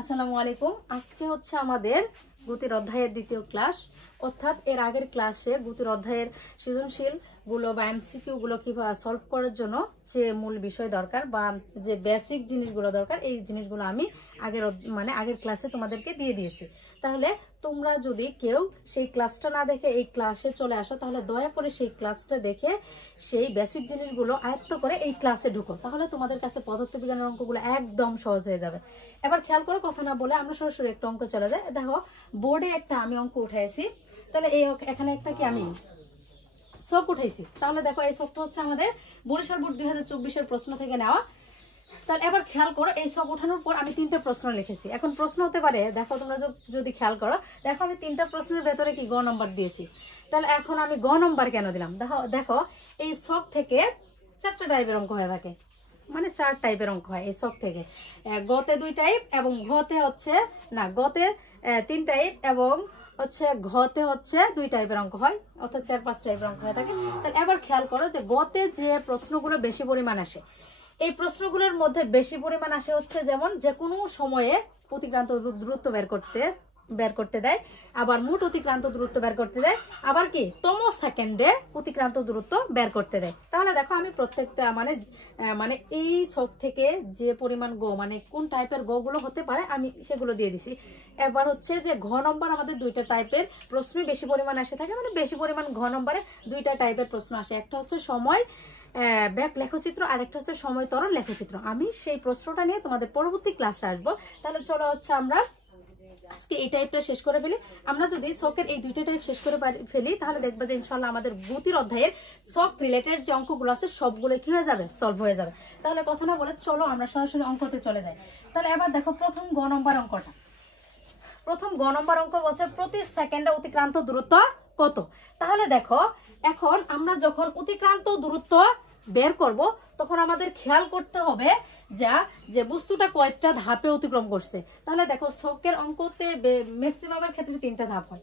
আসসালামু আলাইকুম। আজকে হচ্ছে আমাদের গতির অধ্যায়ের দ্বিতীয় ক্লাস, অর্থাৎ এর আগের ক্লাসে গতির অধ্যায়ের সৃজনশীল গুলো বা এমসিকিউ গুলো কিভাবে সলভ করার জন্য যে মূল বিষয় দরকার বা যে বেসিক জিনিসগুলো দরকার, এই জিনিসগুলো আমি আগের ক্লাসে তোমাদেরকে দিয়ে দিয়েছি। তাহলে তোমরা যদি কেউ সেই ক্লাসটা না দেখে এই ক্লাসে চলে আসো, তাহলে দয়া করে সেই ক্লাসটা দেখে সেই বেসিক জিনিসগুলো আয়ত্ত করে এই ক্লাসে ঢুকো, তাহলে তোমাদের কাছে পদার্থবিজ্ঞানের অঙ্কগুলো একদম সহজ হয়ে যাবে। এবার খেয়াল করো, কথা না বলে আমরা সরাসরি একটা অঙ্ক চলে যাই। দেখো বোর্ডে একটা আমি অঙ্ক উঠাইছি, তাহলে এই এখানে একটা কি আমি শখ উঠাইছি। তাহলে দেখো এই শখটা হচ্ছে আমাদের বরিশাল বোর্ড 2024-এর প্রশ্ন থেকে নেওয়া। তাহলে এবার খেয়াল করো, এই শখ উঠানোর পর আমি 3টা প্রশ্ন লিখেছি। এখন প্রশ্ন হতে পারে, দেখো তোমরা যদি খেয়াল করো, দেখো আমি 3টা প্রশ্নের ভেতরে কি গ নম্বর দিয়েছি। তাহলে এখন আমি গ নম্বর কেন দিলাম? দেখো এই শখ থেকে 4টা টাইপের অঙ্ক হয়ে থাকে, মানে 4 টাইপের অঙ্ক হয় এই শখ থেকে। গতে 2 টাইপ এবং ঘতে হচ্ছে না, গতে 3 টাইপ এবং হচ্ছে ঘতে হচ্ছে 2 টাইপের অঙ্ক হয়, অর্থাৎ 4-5 টাইপের অঙ্ক হয়ে থাকে। তাহলে এবার খেয়াল করো যে গতে যে প্রশ্নগুলো বেশি পরিমাণ আসে, এই প্রশ্নগুলোর মধ্যে বেশি পরিমাণ আসে হচ্ছে যেমন যে কোনো সময়ে অতিক্রান্ত দূরত্ব বের করতে দেয়, আবার মোট অতিক্রান্ত দূরত্ব বের করতে দেয়, আবার কি তম সেকেন্ডে অতিক্রান্ত দূরত্ব বের করতে দেয়। তাহলে দেখো আমি প্রত্যেকটা মানে এই ছক থেকে যে পরিমাণ গো, মানে কোন টাইপের গো গুলো হতে পারে আমি সেগুলো দিয়ে দিছি। এবার হচ্ছে যে ঘ নম্বর আমাদের 2টা টাইপের প্রশ্ন বেশি পরিমাণ আসে থাকে, মানে বেশি পরিমাণ ঘ নম্বরে 2টা টাইপের প্রশ্ন আসে। একটা হচ্ছে সময় ব্যাক লেখচিত্র, আর একটা হচ্ছে সময় ত্বরণ লেখচিত্র। আমি সেই প্রশ্নটা নিয়ে তোমাদের পরবর্তী ক্লাসে আসবো। তাহলে চলো হচ্ছে আমরা আজকে এই টাইপটা শেষ করে ফেলি। আমরা যদি শখের এই 2টা টাইপ শেষ করে ফেলি, তাহলে দেখবা যে ইনশাআল্লাহ আমাদের গতির অধ্যায়ের শখ রিলেটেড যে অঙ্কগুলো আছে সবগুলো কি হয়ে যাবে, সলভ হয়ে যাবে। তাহলে কথা না বলে চলো আমরা সরাসরি অঙ্কতে চলে যাই। তাহলে এবার দেখো প্রথম গ নম্বর অঙ্কটা। প্রথম গ নম্বর অঙ্ক বলছে প্রতি সেকেন্ডে অতিক্রান্ত দূরত্ব কত। তাহলে দেখো এখন আমরা যখন অতিক্রান্ত দূরত্ব বের করব, তখন আমাদের খেয়াল করতে হবে যে বস্তুটা কয়েকটা ধাপে অতিক্রম করছে। তাহলে দেখো শখের অঙ্কতে ম্যাক্সিমামের ক্ষেত্রে 3টা ধাপ হয়,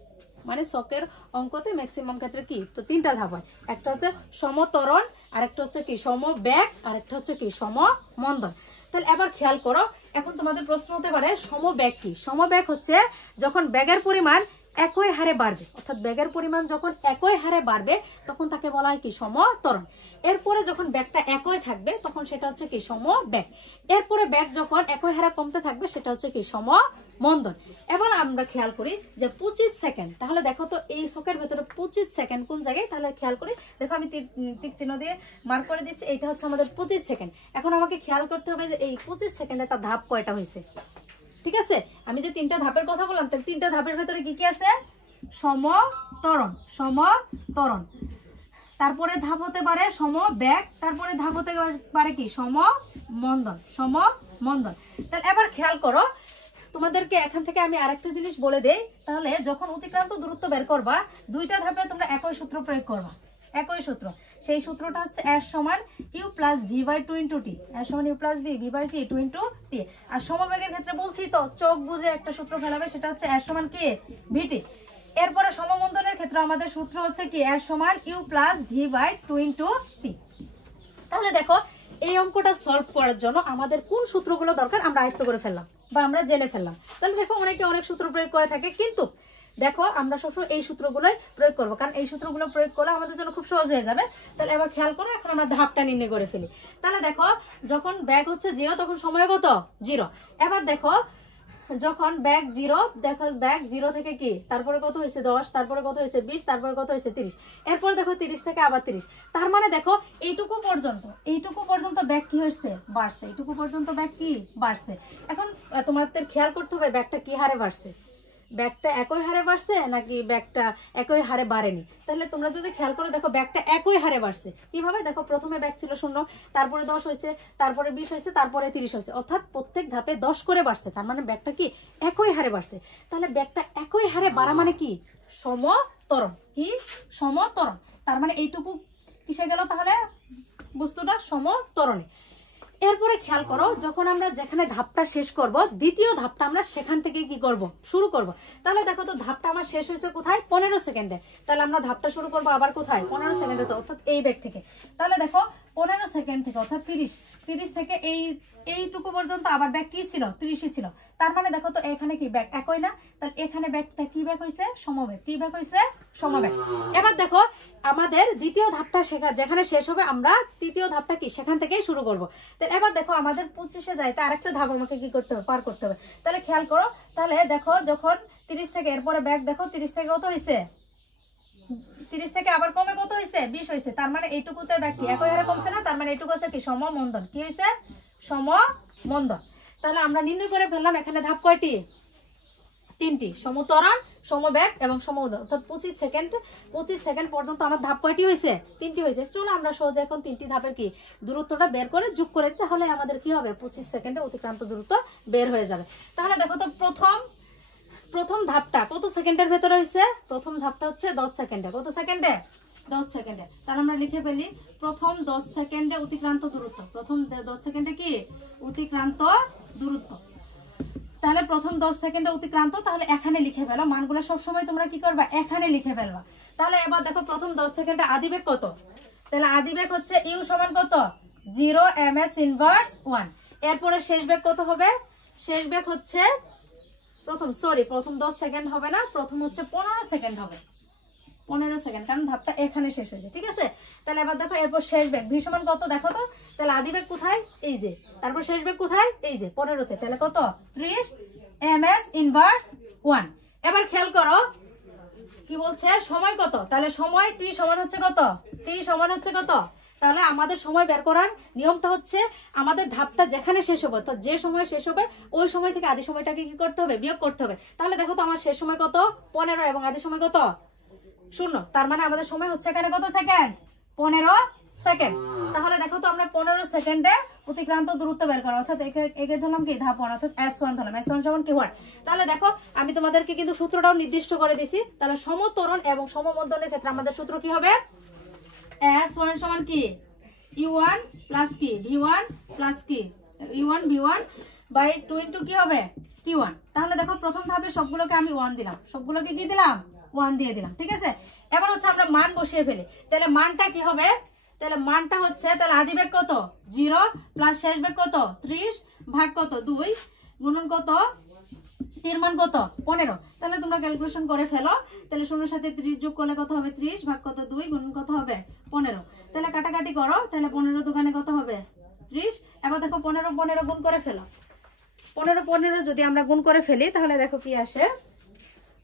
মানে শখের অঙ্কতে ম্যাক্সিমাম ক্ষেত্রে কি তো 3টা ধাপ হয়। একটা হচ্ছে সমত্বরণ, আরেকটা হচ্ছে কি সমবেগ, আরেকটা হচ্ছে কি সমমন্দন। তাহলে এবার খেয়াল করো, এখন তোমাদের প্রশ্ন হতে পারে সমবেগ কি। সমবেগ হচ্ছে যখন বেগের পরিমাণ একই হারে বাড়বে, অর্থাৎ বেগের পরিমাণ যখন একই হারে বাড়বে তখন তাকে বলা হয় কি সমত্বরণ। এরপরে যখন বেগটা একই থাকবে তখন সেটা হচ্ছে কি সমবেগ। এরপরে বেগ যখন একই হারে কমতে থাকবে সেটা হচ্ছে কি সমমন্দন। এবার আমরা খেয়াল করি যে 25 সেকেন্ড। তাহলে দেখো তো এই শখের ভেতরে 25 সেকেন্ড কোন জায়গায়, তাহলে খেয়াল করি, দেখো আমি টিক চিহ্ন দিয়ে মার্ক করে দিচ্ছি, এইটা হচ্ছে আমাদের 25 সেকেন্ড। এখন আমাকে খেয়াল করতে হবে যে এই 25 সেকেন্ডে তার ধাপ কয়টা হয়েছে। ঠিক আছে, আমি যে 3টা ধাপের কথা বললাম, তাহলে 3টা ধাপের ভেতরে কি কি আছে? সমত্বরণ, তারপরে ধাপ হতে পারে সমবেগ, তারপরে ধাপ হতে পারে কি সমমন্দন। তাহলে এবার খেয়াল করো, তোমাদেরকে এখান থেকে আমি আরেকটা জিনিস বলে দেই। তাহলে যখন অতিক্রান্ত দূরত্ব বের করবা, 2টা ধাপে তোমরা একই সূত্র প্রয়োগ করবা, একই সূত্র। সেই সূত্রটা হচ্ছে S সমান U plus V by 2 into T. S সমান U প্লাস V বাই কি 2 ইন্টু টি। আর সমবেগের ক্ষেত্রে বলছি তো চোখ বুঝে একটা সূত্র ফেলাবে, সেটা হচ্ছে S সমান কি VT। এরপরে সমমন্দনের ক্ষেত্রে আমাদের সূত্র হচ্ছে কি S সমান U plus V by 2 into T. তাহলে দেখো এই অঙ্কটা সলভ করার জন্য আমাদের কোন সূত্রগুলো দরকার আমরা আয়ত্ত করে ফেললাম বা আমরা জেনে ফেললাম। তাহলে দেখো অনেকে অনেক সূত্র প্রয়োগ করে থাকে, কিন্তু দেখো আমরা সবসময় এই সূত্রগুলোই প্রয়োগ করবো, কারণ এই সূত্রগুলো প্রয়োগ করলে আমাদের জন্য খুব সহজ হয়ে যাবে। তাহলে এবার খেয়াল করো, এখন আমরা ধাপটা নির্ণয় করে ফেলি। তাহলে দেখো যখন ব্যাগ হচ্ছে 0 তখন সময় কত 0। এবার দেখো যখন ব্যাগ 0, দেখো ব্যাগ 0 থেকে কি তারপরে কত হয়েছে 10, তারপরে কত হয়েছে 20, তারপরে কত হয়েছে 30, এরপরে দেখো 30 থেকে আবার 30। তার মানে দেখো এইটুকু পর্যন্ত ব্যাগ কি হয়েছে বাড়ছে, এইটুকু পর্যন্ত ব্যাগ কি বাড়ছে। এখন তোমাদের খেয়াল করতে হবে ব্যাগটা কি হারে বাড়ছে, ব্যাগটা একই হারে বাড়ছে নাকি ব্যাগটা একই হারে বাড়েনি। তাহলে তোমরা যদি খেয়াল করো, দেখো ব্যাগটা একই হারে বাড়ছে। কিভাবে? দেখো প্রথমে ব্যাগ ছিল 0, তারপরে 10 হয়েছে, তারপরে 20 হয়েছে, তারপরে 30 হয়েছে, অর্থাৎ প্রত্যেক ধাপে 10 করে বাড়ছে। তার মানে ব্যাগটা কি একই হারে বাড়ছে। তাহলে ব্যাগটা একই হারে বাড়া মানে কি সমত্বরণ। কি সমত্বরণ। তার মানে এইটুকু কিসে গেল, তাহলে বস্তুটা সমত্বরণে। এরপরে খেয়াল করো, যখন আমরা যেখানে ধাপটা শেষ করব, দ্বিতীয় ধাপটা আমরা সেখান থেকে কি করব, শুরু করব। তাহলে দেখো তো ধাপটা আমার শেষ হয়েছে কোথায়, 15 সেকেন্ডে। তাহলে আমরা ধাপটা শুরু করব আবার কোথায়, 15 সেকেন্ডে, তো অর্থাৎ এই ব্যাগ থেকে। তাহলে দেখো 15 সেকেন্ড থেকে অর্থাৎ 30 থেকে এইটুকু পর্যন্ত আবার ব্যাগ কি ছিল, 30ই ছিল। তার মানে দেখো তো এখানে কি ব্যাগ একই না, তাহলে এখানে ব্যাগটা কি ব্যাগ হয়েছে, সমব্যাগ। কি ব্যাগ হয়েছে, সমব্যাগ। এবার দেখো আমাদের দ্বিতীয় ধাপটা যেখানে শেষ হবে, আমরা তৃতীয় ধাপটা কি সেখান থেকেই শুরু করব। তাহলে এবার দেখো আমাদের 25-এ যাইতে আরেকটা ধাপ আমাকে কি করতে হবে, পার করতে হবে। তাহলে খেয়াল করো, তাহলে দেখো যখন 30 থেকে এরপরে ব্যাগ দেখো 30 থেকে কত হয়েছে, 30 থেকে আবার কমে কত হয়েছে, 20 হয়েছে। তার মানে এইটুকুতে ব্যাগ কি একই হারে কমছে না, তার মানে এইটুকু হচ্ছে কি সমমন্দন। কি হয়েছে, সমমন্দন। তাহলে আমরা নির্ণয় করে ফেললাম এখানে ধাপ কয়টি, 3টি, সমত্বরণ, সমবেগ এবং সমমন্দন। অর্থাৎ 25 সেকেন্ড পর্যন্ত আমার ধাপ কয়টি হয়েছে, 3টি হয়েছে। চলো আমরা সহজে এখন 3টি ধাপের কি দূরত্বটা বের করে যোগ করে দিতে, তাহলে আমাদের কি হবে, 25 সেকেন্ডে অতিক্রান্ত দূরত্ব বের হয়ে যাবে। তাহলে দেখো তো প্রথম ধাপটা কত সেকেন্ডের ভেতরে হয়েছে, প্রথম ধাপটা হচ্ছে 10 সেকেন্ডে। কত সেকেন্ডে, 10 সেকেন্ডে। তাহলে আমরা লিখে ফেলি প্রথম 10 সেকেন্ডে অতিক্রান্ত দূরত্ব। প্রথম 10 সেকেন্ডে কি অতিক্রান্ত দূরত্ব। তাহলে প্রথম 10 সেকেন্ডে অতিক্রান্ত, তাহলে এখানে লিখে ফেলো মানগুলো। সবসময় তোমরা কি করবা, এখানে লিখে ফেলবা। তাহলে এবার দেখো প্রথম 10 সেকেন্ডে আদিবেগ কত, তাহলে আদিবেগ হচ্ছে ইউ সমান কত, 0 ms ইনভার্স 1। এরপরে শেষ বেগ কত হবে, শেষ বেগ হচ্ছে প্রথম 10 সেকেন্ড হবে না, প্রথম হচ্ছে 15 সেকেন্ড হবে, 15 সেকেন্ড, কারণ ধাপটা এখানে শেষ হয়েছে। ঠিক আছে, তাহলে এবার দেখো এরপর শেষ বেগ ভি সমান কত, দেখো তো। তাহলে আদি বেগ কোথায়, এই যে, তারপর শেষ বেগ কোথায়, এই যে 15তে। তাহলে কত, 30 ms ইনভার্স 1। এবার খেয়াল করো কি বলছে, সময় কত, তাহলে সময় টি সমান হচ্ছে কত, টি সমান হচ্ছে কত। তাহলে আমাদের সময় বের করার নিয়মটা হচ্ছে আমাদের ধাপটা যেখানে শেষ হবে, তো যে সময় শেষ হবে ওই সময় থেকে আদি সময়টাকে কি করতে হবে, বিয়োগ করতে হবে। তাহলে দেখো তো আমার শেষ সময় কত, 15 এবং আদি সময় কত, 0। তার মানে আমাদের সময় হচ্ছে এখানে কত সেকেন্ড, 15 সেকেন্ড। তাহলে দেখো তো আমরা 15 সেকেন্ডে অতিক্রান্ত দূরত্ব বের করা, অর্থাৎ একে ধরলাম কি ধাপ 1, অর্থাৎ S1 ধরলাম। S1 সমান কি হোয়াট। তাহলে দেখো আমি তোমাদেরকে কিন্তু সূত্রটাও নির্দিষ্ট করে দিছি। তাহলে সমত্বরণ এবং সমমন্দনের ক্ষেত্রে আমাদের সূত্র কি হবে, S1 সমান কি U1 প্লাস কি V1 প্লাস কি U1 V1 বাই 2 ইনটু কি হবে T1। তাহলে দেখো প্রথম ধাপে সবগুলোকে আমি 1 দিলাম, সবগুলোকে কি দিলাম, 1 দিয়ে দিলাম। ঠিক আছে, এবার হচ্ছে আমরা মান বসিয়ে ফেলি। তাহলে মানটা কি হবে, তাহলে মানটা হচ্ছে, তাহলে আদি বেগ কত 0 প্লাস শেষ বেগ কত 30 ভাগ কত 2 গুণন কত, টির মান কত 15। তাহলে তোমরা ক্যালকুলেশন করে ফেলো। তাহলে 0 এর সাথে 30 যোগ করলে কত হবে, 30 ভাগ কত 2 গুণন কত হবে 15। তাহলে কাটাকাটি করো, তাহলে 15 দোকানে কত হবে 30। এবার দেখো 15 গুণ করে ফেলো। 15 যদি আমরা গুণ করে ফেলি তাহলে দেখো কি আসে।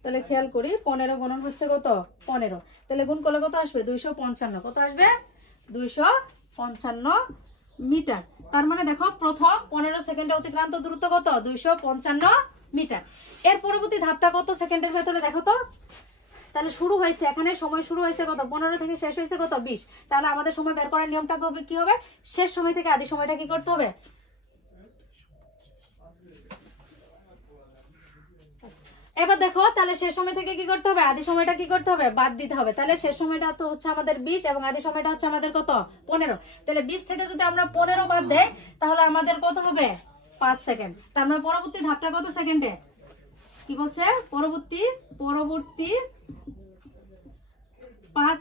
তাহলে খেয়াল করি 15 গুণন হচ্ছে কত 15। তাহলে গুণ করলে কত আসবে 255। কত আসবে 255 মিটার। তার মানে দেখো প্রথম 15 সেকেন্ডে অতিক্রান্ত দূরত্ব কত 255 মিটার। এর পরবর্তী ধাপটা কত সেকেন্ডের ভেতরে দেখো তো। তাহলে শুরু হয়েছে এখানে সময় শুরু হয়েছে কত 15 থেকে শেষ হয়েছে কত 20। তাহলে আমাদের সময় বের করার নিয়মটা কি হবে, শেষ সময় থেকে আদি সময়টা কি করতে হবে। এবার দেখো তাহলে শেষ সময় থেকে কি করতে হবে, আদি সময়টা কি করতে হবে, বাদ দিতে হবে। তাহলে শেষ সময়টা তো হচ্ছে আমাদের 20 এবং আদি সময়টা হচ্ছে আমাদের কত 15। তাহলে 20 থেকে যদি আমরা 15 বাদ দেই তাহলে আমাদের কত হবে 5 সেকেন্ড। তার মানে পরবর্তী ধাপটা কত সেকেন্ডে, কি বলছে পরবর্তী 5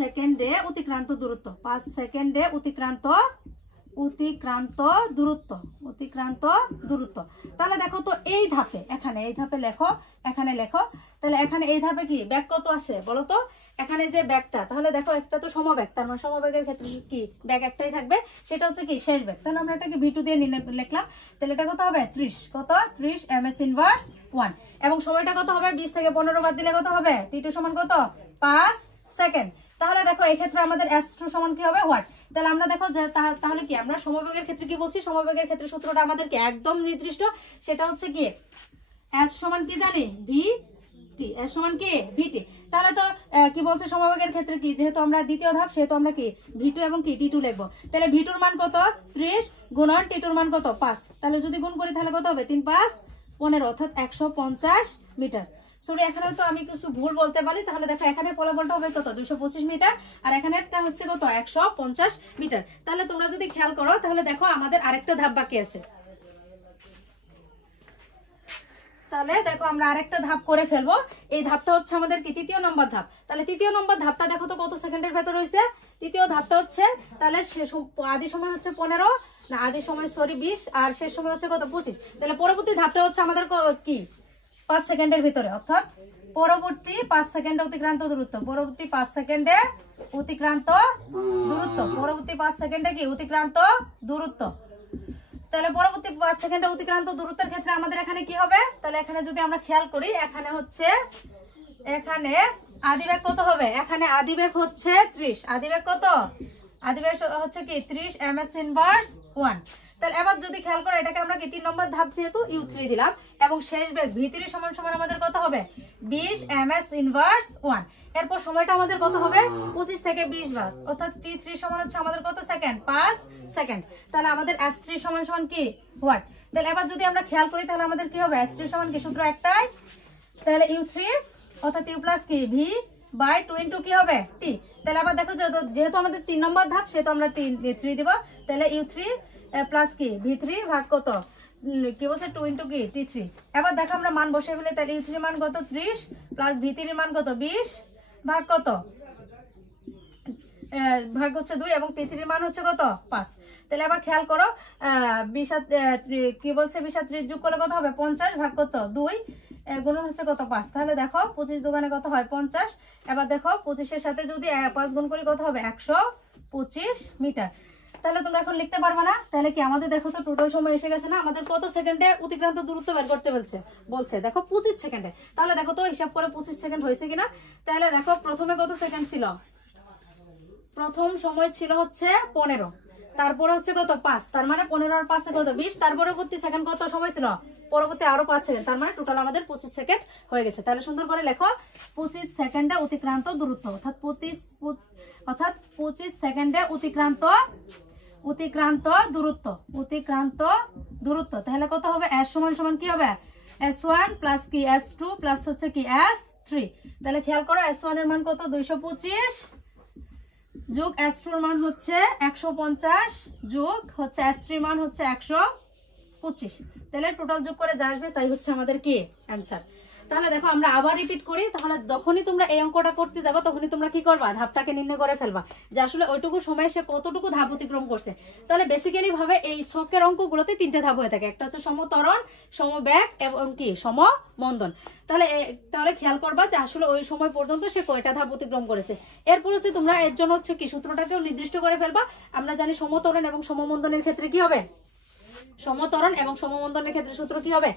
সেকেন্ডে অতিক্রান্ত দূরত্ব, 5 সেকেন্ডে অতিক্রান্ত দূরত্ব। তাহলে দেখো তো এই ধাপে লেখো, এখানে লেখো। তাহলে এখানে এই ধাপে কি ব্যাগ কত আছে বলো তো। এখানে যে ব্যাগটা, তাহলে দেখো একটা তো সমবেগ, তার মানে সমবেগের ক্ষেত্রে কি ব্যাগ একটাই থাকবে, সেটা হচ্ছে কি শেষ ব্যাগ। তাহলে আমরা এটাকে V2 দিয়ে লিখলাম। তাহলে এটা কত হবে 30, কত 30 ms ইনভার্স 1। এবং সময়টা কত হবে 20 থেকে 15 বাদ দিলে কত হবে T2 সমান কত 5 সেকেন্ড। তাহলে দেখো এই ক্ষেত্রে আমাদের S2 সমান কি হবে হোয়াট। তাহলে আমরা দেখো যে তাহলে কি আমরা সমবেগের ক্ষেত্রে কি বলছি, সমবেগের ক্ষেত্রে সূত্রটা আমাদের কি একদম নির্দিষ্ট, সেটা হচ্ছে কি S সমান কি জানি VT, S সমান কি VT। তাহলে তো কি বলছে সমবেগের ক্ষেত্রে কি, যেহেতু আমরা দ্বিতীয় ধাপ সেহেতু আমরা কি V2 এবং কি T2 লিখবো। তাহলে V2 এর মান কত 30 গুণন T2 এর মান কত 5। তাহলে যদি গুণ করি তাহলে কত হবে 3 5 15, অর্থাৎ 150 মিটার। সরি এখানে তো আমি কিছু ভুল বলতে পারি, তাহলে দেখো এখানে ফলাফলটা হবে কত 225 মিটার আর এখানেরটা হচ্ছে কত 150 মিটার। তাহলে তোমরা যদি খেয়াল করো তাহলে দেখো আমাদের আরেকটা ধাপ বাকি আছে। তাহলে দেখো আমরা আরেকটা ধাপ করে ফেলবো। এই ধাপটা হচ্ছে আমাদের কি তৃতীয় নম্বর ধাপ। তাহলে তৃতীয় নম্বর ধাপটা দেখো তো কত সেকেন্ডের ভেতর হয়েছে। তৃতীয় ধাপটা হচ্ছে তাহলে আদি সময় হচ্ছে 15 না আদি সময় সরি 20 আর শেষ সময় হচ্ছে কত 25। তাহলে পরবর্তী ধাপটা হচ্ছে আমাদের কি 5 সেকেন্ডের ভিতরে, অর্থাৎ পরবর্তী 5 সেকেন্ডে অতিক্রান্ত দূরত্ব, পরবর্তী 5 সেকেন্ডে অতিক্রান্ত দূরত্ব, পরবর্তী 5 সেকেন্ডে কি অতিক্রান্ত দূরত্ব। তাহলে পরবর্তী 5 সেকেন্ডে অতিক্রান্ত দূরত্বের ক্ষেত্রে আমাদের এখানে কি হবে, তাহলে এখানে যদি আমরা খেয়াল করি এখানে হচ্ছে এখানে আদিবেগ কত হবে, এখানে আদিবেগ হচ্ছে 30, আদিবেগ কত, আদিবেগ হচ্ছে কি 30 ms ইনভার্স 1। তাহলে এবার যদি খেয়াল করো এটাকে আমরা কি 3 নম্বর ধাপ যেহেতু u3 দিলাম এবং শেষ বেগ v3 সমান সমান আমাদের কত হবে 20 ms ইনভার্স 1। এরপর সময়টা আমাদের কত হবে 25 থেকে 20 ভাগ, অর্থাৎ t3 সমান হচ্ছে আমাদের কত সেকেন্ড 5 সেকেন্ড। তাহলে আমাদের s3 সমান সমান কি হোয়াট। তাহলে এবার যদি আমরা খেয়াল করি তাহলে আমাদের কি হবে s3 সমান কি সূত্র একটাই, তাহলে u3 অর্থাৎ u প্লাস কি v বাই 2 ইনটু কি হবে t। তাহলে আবার দেখো যেহেতু আমাদের 3 নম্বর ধাপ সেহেতু আমরা 3 দিব। তাহলে u3 প্লাস কি v3 ভাগ কত কি বলছে 2 ইনটু কি t3। এবার দেখো আমরা মান বসিয়ে ফেলে, তাহলে u3 মান কত 30 প্লাস v3 মান কত 20 ভাগ কত ভাগ হচ্ছে 2 এবং t3 মান হচ্ছে কত 5। তাহলে আবার খেয়াল করো 20 কি বলছে 20 30 যোগ করলে কত হবে 50 ভাগ কত 2 গুণন হচ্ছে কত 5। তাহলে দেখো 25 দোকানে কত হয় 50। এবার দেখো 25 এর সাথে যদি 5 গুণ করি কত হবে 125 মিটার। তাহলে তোমরা এখন লিখতে পারবে না, তাহলে কি আমাদের দেখো তো টোটাল সময় এসে গেছে না, আমাদের কত সেকেন্ডে অতিক্রান্ত দূরত্ব বের করতে বলছে দেখো 25 সেকেন্ডে। তাহলে দেখো তো হিসাব করে 25 সেকেন্ড হয়েছে কিনা। তাহলে দেখো প্রথমে কত সেকেন্ড ছিল, প্রথম সময় ছিল হচ্ছে 15, তারপরে হচ্ছে কত 5, তার মানে 15 আর 5 কত 20, তার পরবর্তী সেকেন্ড কত সময় ছিল পরবর্তী আরো 5 সেকেন্ড, তার মানে টোটাল আমাদের 25 সেকেন্ড হয়ে গেছে। তাহলে সুন্দর করে লেখো 25 সেকেন্ডে অতিক্রান্ত দূরত্ব, অর্থাৎ 25 সেকেন্ডে অতিক্রান্ত দূরত্ব। তাহলে কত হবে s সমান সমান কি হবে s1 প্লাস কি s2 প্লাস হচ্ছে কি s3। তাহলে খেয়াল করো s1 এর মান কত 225 যোগ s2 এর মান হচ্ছে 150 যোগ হচ্ছে s3 এর মান হচ্ছে 125। তাহলে টোটাল যোগ করে যা আসবে তাই হচ্ছে আমাদের কি অ্যানসার। তাহলে দেখো আমরা আবার রিপিট করি, তাহলে যখনই তোমরা এই অঙ্কটা করতে যাবে তখনই তোমরা কি করবা ধাপটাকে নির্ণয় করে ফেলবা যে আসলে ওইটুকু সময় সে কতটুকু ধাপ অতিক্রম করছে। তাহলে বেসিক্যালি ভাবে এই ছকের অঙ্কগুলোতে 3টে ধাপ হয়ে থাকে, একটা হচ্ছে সমত্বরণ, সমবেগ এবং কি সমমন্দন। তাহলে খেয়াল করবা যে আসলে ওই সময় পর্যন্ত সে কয়টা ধাপ অতিক্রম করেছে। এরপর হচ্ছে তোমরা এর জন্য হচ্ছে কি সূত্রটাকেও নির্দিষ্ট করে ফেলবা। আমরা জানি সমত্বরণ এবং সমমন্দনের ক্ষেত্রে কি হবে, সমত্বরণ এবং সমমন্দনের ক্ষেত্রে সূত্র কি হবে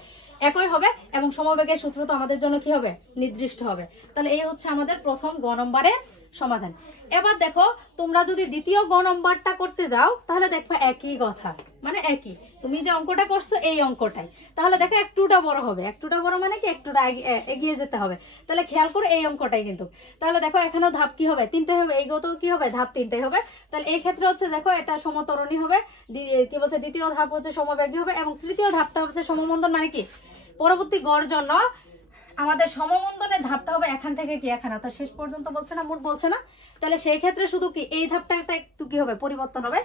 একই হবে এবং সমবেগের সূত্র তো আমাদের জন্য কি হবে নির্দিষ্ট হবে। তাহলে এই হচ্ছে আমাদের প্রথম গ নম্বরের সমাধান। এবার দেখো তোমরা যদি দ্বিতীয় গ নম্বরটা করতে যাও তাহলে দেখো একই কথা, মানে একই তুমি যে অঙ্কটা করছো এই অঙ্কটাই। তাহলে দেখো একটুটা বড় হবে, একটুটা বড় মানে কি একটুটা এগিয়ে যেতে হবে। তাহলে খেয়াল করে এই অঙ্কটাই কিন্তু। তাহলে দেখো এখানেও ধাপ কি হবে 3টে হবে, এই গত কি হবে ধাপ 3টাই হবে। তাহলে এই ক্ষেত্রে হচ্ছে দেখো এটা সমতরণী হবে, কি বলছে দ্বিতীয় ধাপ হচ্ছে সমবেগী হবে এবং তৃতীয় ধাপটা হচ্ছে সমমন্দন, মানে কি পরবর্তী গড় জন্য আমাদের সমমন্দনের ধাপটা হবে এখান থেকে কি এখানে, অর্থাৎ শেষ পর্যন্ত বলছে না, মোট বলছে না। তাহলে সেই ক্ষেত্রে শুধু কি এই ধাপটা একটু কি হবে পরিবর্তন হবে।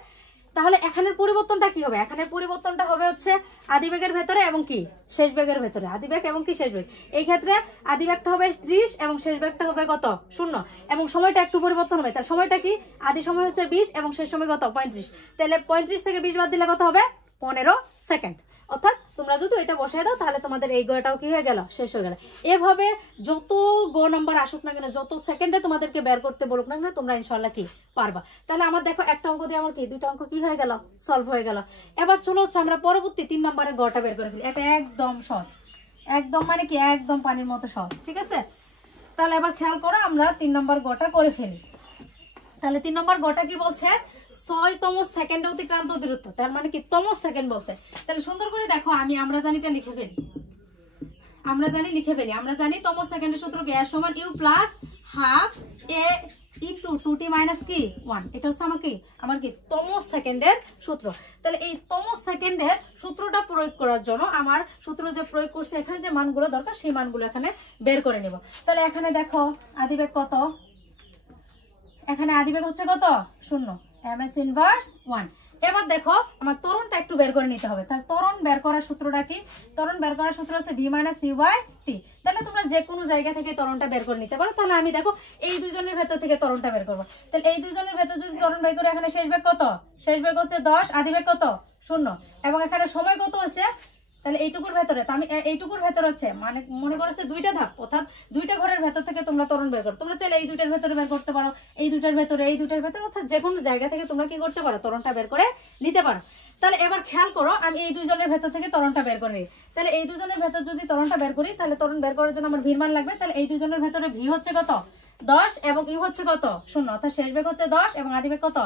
তাহলে এখানের পরিবর্তনটা কি হবে, এখানের পরিবর্তনটা হবে হচ্ছে আদিবেগের ভেতরে এবং কি শেষ বেগের ভেতরে, আদিবেগ এবং কি শেষ বেগ। এই ক্ষেত্রে আদিবেগটা হবে 30 এবং শেষ বেগটা হবে কত 0 এবং সময়টা একটু পরিবর্তন হবে। তার সময়টা কি আদি সময় হচ্ছে 20 এবং শেষ সময় কত 35। তাহলে 35 থেকে 20 বাদ দিলে কত হবে 15 সেকেন্ড। অর্থাৎ তোমরা যদি এটা বসায় দাও তাহলে তোমাদের এই গটাও কি হয়ে গেল শেষ হয়ে গেল। এভাবে যত গ নাম্বার আসুক না কেন, যত সেকেন্ডে তোমাদেরকে বের করতে বলুক না কেন তোমরা ইনশাআল্লাহ কি পারবা। তাহলে আমার দেখো একটা অঙ্ক দিয়ে আমার কি দুটো অঙ্ক কি হয়ে গেল সলভ হয়ে গেল। এবার চলো হচ্ছে আমরা পরবর্তী 3 নম্বরের গটা বের করে ফেলি। এটা একদম সহজ, একদম মানে কি একদম পানির মতো সহজ, ঠিক আছে। তাহলে এবার খেয়াল করো আমরা 3 নম্বর গটা করে ফেলি। তাহলে 3 নম্বর গটা কি বলছে 6তম সেকেন্ডে অতিক্রান্ত দূরত্ব, তার মানে কি তম সেকেন্ড বলছে। তাহলে সুন্দর করে দেখো আমরা জানি এটা লিখে ফেলি, আমরা জানি তম সেকেন্ডের সূত্র কি s সমান u plus half a into 2t minus কি 1, এটা হচ্ছে আমার কি তম সেকেন্ডের সূত্র। তাহলে এই তম সেকেন্ডের সূত্রটা প্রয়োগ করার জন্য আমার সূত্র যে প্রয়োগ করছে এখানে যে মানগুলো দরকার সেই মানগুলো এখানে বের করে নিব। তাহলে এখানে দেখো আদিবেগ কত, এখানে আদিবেগ হচ্ছে কত 0, ms ইনভার্স 1। এবার দেখো আমার ত্বরণটা একটু বের করে নিতে হবে। তাহলে ত্বরণ বের করার সূত্রটা কি? ত্বরণ বের করার সূত্র হচ্ছে v minus u by t। তাহলে তোমরা যে কোনো জায়গা থেকে ত্বরণটা বের করে নিতে পারো। তাহলে আমি দেখো এই দুইজনের ভেতর থেকে ত্বরণটা বের করবো। তাহলে এই দুইজনের ভেতর যদি ত্বরণ বের করে, এখানে শেষ বেগ কত? শেষ বেগ হচ্ছে 10, আদিবেগ কত 0, এবং এখানে সময় কত হচ্ছে? তাহলে এইটুকুর ভেতরে, তো আমি এইটুকুর ভেতর হচ্ছে মানে মনে করছে দুইটা ধাপ, অর্থাৎ দুইটা ঘরের ভেতর থেকে তোমরা ত্বরণ বের করো। তোমরা চাইলে এই দুইটার ভেতরে বের করতে পারো, এই দুইটার ভেতরে, এই দুইটার ভেতরে, অর্থাৎ যে কোনো জায়গা থেকে তোমরা কি করতে পারো ত্বরণটা বের করে নিতে পারো। তাহলে এবার খেয়াল করো আমি এই দুইজনের ভেতর থেকে ত্বরণটা বের করে নিই। তাহলে এই দুজনের ভেতর যদি ত্বরণটা বের করি তাহলে ত্বরণ বের করার জন্য আমার ভির মান লাগবে। তাহলে এই দুজনের ভেতরে ভি হচ্ছে কত 10 এবং ইউ হচ্ছে কত 0, অর্থাৎ শেষ বেগ হচ্ছে 10 এবং আদিবেগ কত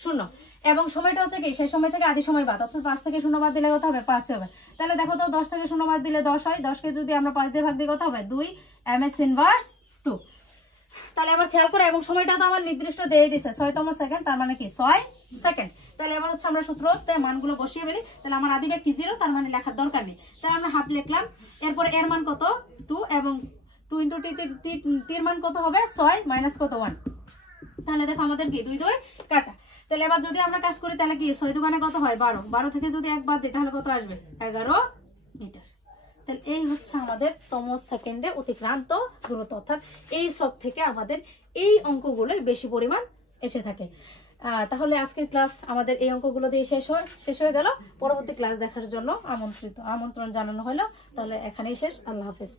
0, এবং সময়টা হচ্ছে কি শেষ সময় থেকে আদি সময় বাদ, অর্থাৎ 5 থেকে 0 বাদ দিলে কত হবে 5 হবে। তাহলে দেখো তো 10 থেকে 0 বাদ দিলে 10 হয়, 10 কে যদি আমরা 5 দিয়ে ভাগ দিই কত হবে 2 ms ইনভার্স 2। তাহলে এবার খেয়াল করো, এবং সময়টা তো আমার নির্দিষ্ট দিয়ে দিছে 6তম সেকেন্ড, তার মানে কি 6 সেকেন্ড। তাহলে এবার হচ্ছে আমরা সূত্রতে মানগুলো বসিয়ে ফেলি। তাহলে আমার আদিবেগ কি 0, তার মানে লেখার দরকার নেই। তাহলে আমরা হাফ লিখলাম, এরপর এর মান কত 2 এবং 2 ইনটু t এর মান কত হবে 6 মাইনাস কত 1। তাহলে দেখো আমাদের কি 2 2 কাটা। তাহলে এবার যদি আমরা কাজ করি তাহলে কি 6 দুগুণে কত হয় 12, 12 থেকে যদি 1 বাদ দিই তাহলে কত আসবে 11 মিটার। তাহলে এই হচ্ছে আমাদের তম সেকেন্ডে অতিক্রান্ত দূরত্ব, অর্থাৎ এই ছক থেকে আমাদের এই অঙ্কগুলোই বেশি পরিমাণ এসে থাকে। তাহলে আজকের ক্লাস আমাদের এই অঙ্কগুলো দিয়ে শেষ হয়ে গেল। পরবর্তী ক্লাস দেখার জন্য আমন্ত্রণ জানানো হলো। তাহলে এখানেই শেষ। আল্লাহ হাফেজ।